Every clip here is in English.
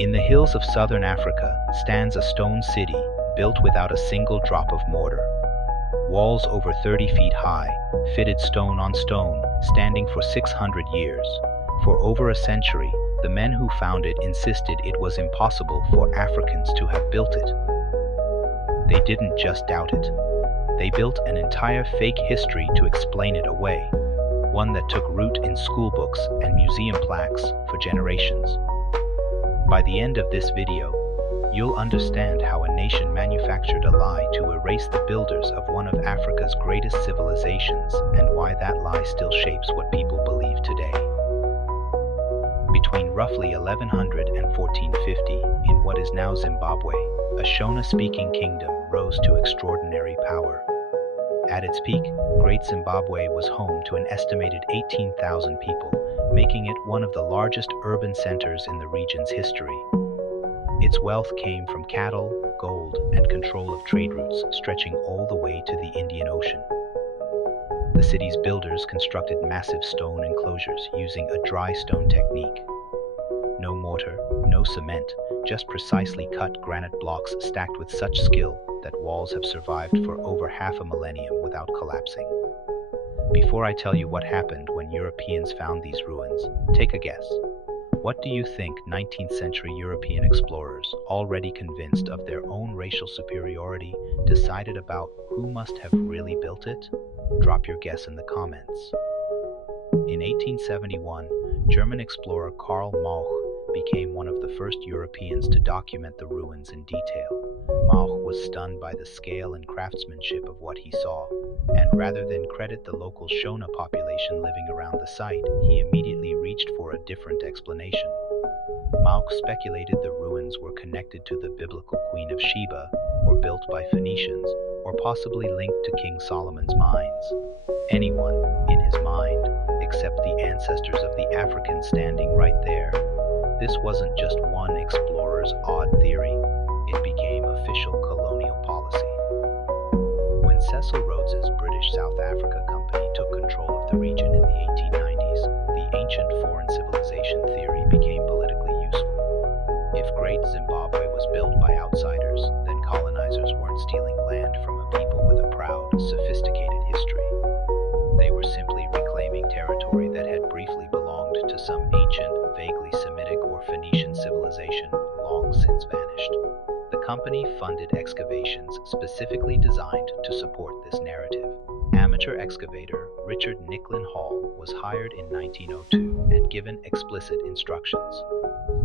In the hills of southern Africa stands a stone city built without a single drop of mortar. Walls over 30 feet high, fitted stone on stone, standing for 600 years. For over a century, the men who found it insisted it was impossible for Africans to have built it. They didn't just doubt it. They built an entire fake history to explain it away, one that took root in school books and museum plaques for generations. By the end of this video, you'll understand how a nation manufactured a lie to erase the builders of one of Africa's greatest civilizations and why that lie still shapes what people believe today. Between roughly 1100 and 1450, in what is now Zimbabwe, a Shona-speaking kingdom rose to extraordinary power. At its peak, Great Zimbabwe was home to an estimated 18,000 people, making it one of the largest urban centers in the region's history. Its wealth came from cattle, gold, and control of trade routes stretching all the way to the Indian Ocean. The city's builders constructed massive stone enclosures using a dry stone technique. No mortar, no cement, just precisely cut granite blocks stacked with such skill that walls have survived for over half a millennium without collapsing. Before I tell you what happened when Europeans found these ruins, take a guess. What do you think 19th century European explorers, already convinced of their own racial superiority, decided about who must have really built it? Drop your guess in the comments. In 1871, German explorer Karl Mauch became one of the first Europeans to document the ruins in detail. Mauch was stunned by the scale and craftsmanship of what he saw, and rather than credit the local Shona population living around the site, he immediately reached for a different explanation. Mauch speculated the ruins were connected to the biblical Queen of Sheba, or built by Phoenicians, or possibly linked to King Solomon's mines. Anyone, in his mind, except the ancestors of the Africans standing right there. This wasn't just one explorer's odd theory, it became official colonial policy. When Cecil Rhodes's British South Africa Company took control of the region in the 1890s, the ancient foreign civilization theory became politically useful. If Great Zimbabwe was built by outsiders, then colonizers weren't stealing land from a people with a proud, sophisticated history. They were simply reclaiming territory that had briefly belonged to some ancient, vaguely Semitic or Phoenician civilization long since vanished. The company funded excavations specifically designed to support this narrative. Amateur excavator Richard Nicklin Hall was hired in 1902 and given explicit instructions: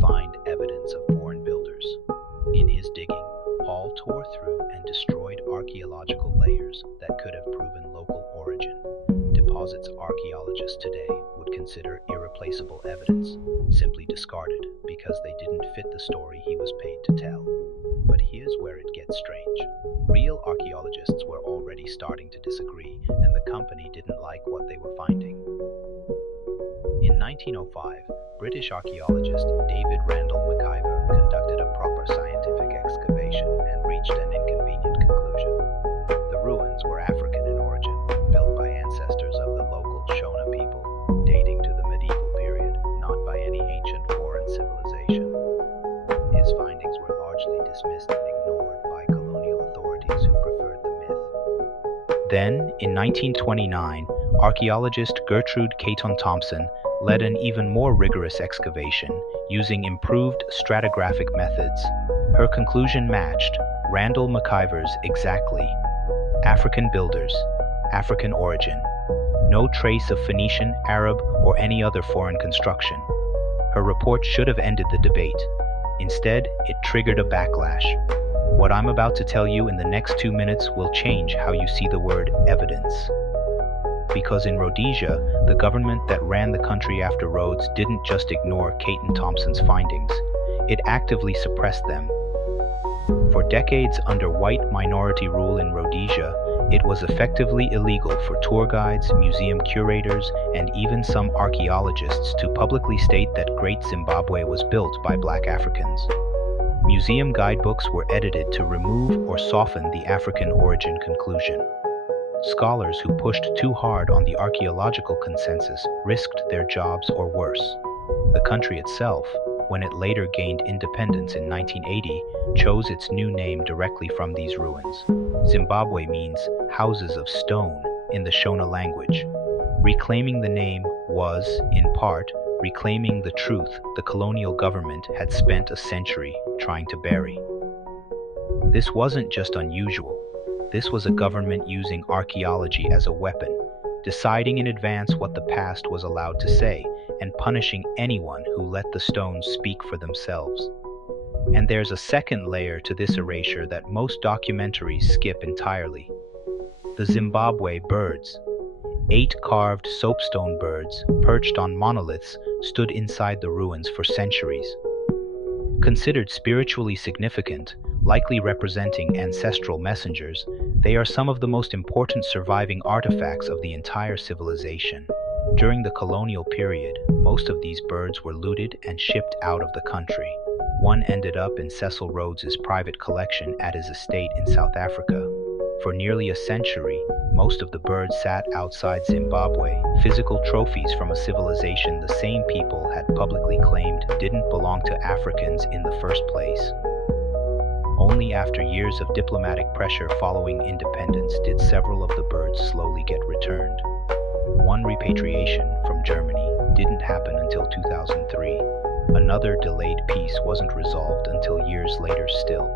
find evidence of foreign builders. In his digging, Hall tore through and destroyed archaeological layers that could have proven local origin. Deposits archaeologists today would consider irreplaceable evidence, simply discarded because they didn't fit the story he was paid to tell. But here's where it gets strange. Real archaeologists were already starting to disagree, and the company didn't like what they were finding. In 1905, British archaeologist David Randall McIver conducted a proper scientific excavation and reached an inconvenient conclusion. The ruins were African in origin, built by ancestors of the local Shona people, dating to the medieval period, not by any ancient foreign civilization. His findings were largely dismissed and ignored by colonial authorities who preferred the myth. Then, in 1929, archaeologist Gertrude Caton Thompson led an even more rigorous excavation using improved stratigraphic methods. Her conclusion matched Randall McIver's exactly. African builders, African origin. No trace of Phoenician, Arab, or any other foreign construction. Her report should have ended the debate. Instead, it triggered a backlash. What I'm about to tell you in the next 2 minutes will change how you see the word evidence. Because in Rhodesia, the government that ran the country after Rhodes didn't just ignore Caton Thompson's findings, it actively suppressed them. For decades under white minority rule in Rhodesia, it was effectively illegal for tour guides, museum curators, and even some archaeologists to publicly state that Great Zimbabwe was built by Black Africans. Museum guidebooks were edited to remove or soften the African origin conclusion. Scholars who pushed too hard on the archaeological consensus risked their jobs or worse. The country itself, when it later gained independence in 1980, chose its new name directly from these ruins. Zimbabwe means houses of stone in the Shona language. Reclaiming the name was, in part, reclaiming the truth the colonial government had spent a century trying to bury. This wasn't just unusual. This was a government using archaeology as a weapon, deciding in advance what the past was allowed to say, and punishing anyone who let the stones speak for themselves. And there's a second layer to this erasure that most documentaries skip entirely. The Zimbabwe birds. 8 carved soapstone birds, perched on monoliths, stood inside the ruins for centuries. Considered spiritually significant, likely representing ancestral messengers, they are some of the most important surviving artifacts of the entire civilization. During the colonial period, most of these birds were looted and shipped out of the country. One ended up in Cecil Rhodes's private collection at his estate in South Africa. For nearly a century, most of the birds sat outside Zimbabwe, physical trophies from a civilization the same people had publicly claimed didn't belong to Africans in the first place. Only after years of diplomatic pressure following independence did several of the birds slowly get returned. One repatriation from Germany didn't happen until 2003. Another delayed peace wasn't resolved until years later still.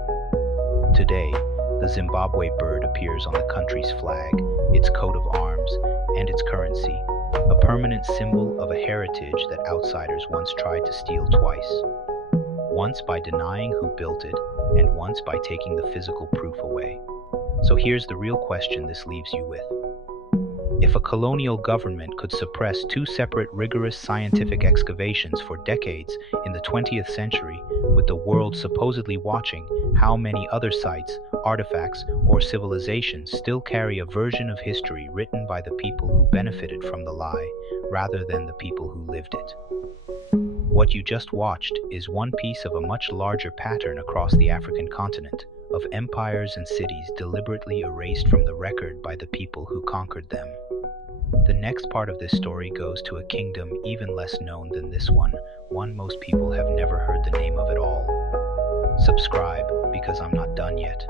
Today, the Zimbabwe bird appears on the country's flag, its coat of arms, and its currency, a permanent symbol of a heritage that outsiders once tried to steal twice. Once by denying who built it, and once by taking the physical proof away. So here's the real question this leaves you with. If a colonial government could suppress 2 separate rigorous scientific excavations for decades in the 20th century, with the world supposedly watching, how many other sites, artifacts, or civilizations still carry a version of history written by the people who benefited from the lie, rather than the people who lived it? What you just watched is one piece of a much larger pattern across the African continent, of empires and cities deliberately erased from the record by the people who conquered them. The next part of this story goes to a kingdom even less known than this one most people have never heard the name of at all. Subscribe, because I'm not done yet.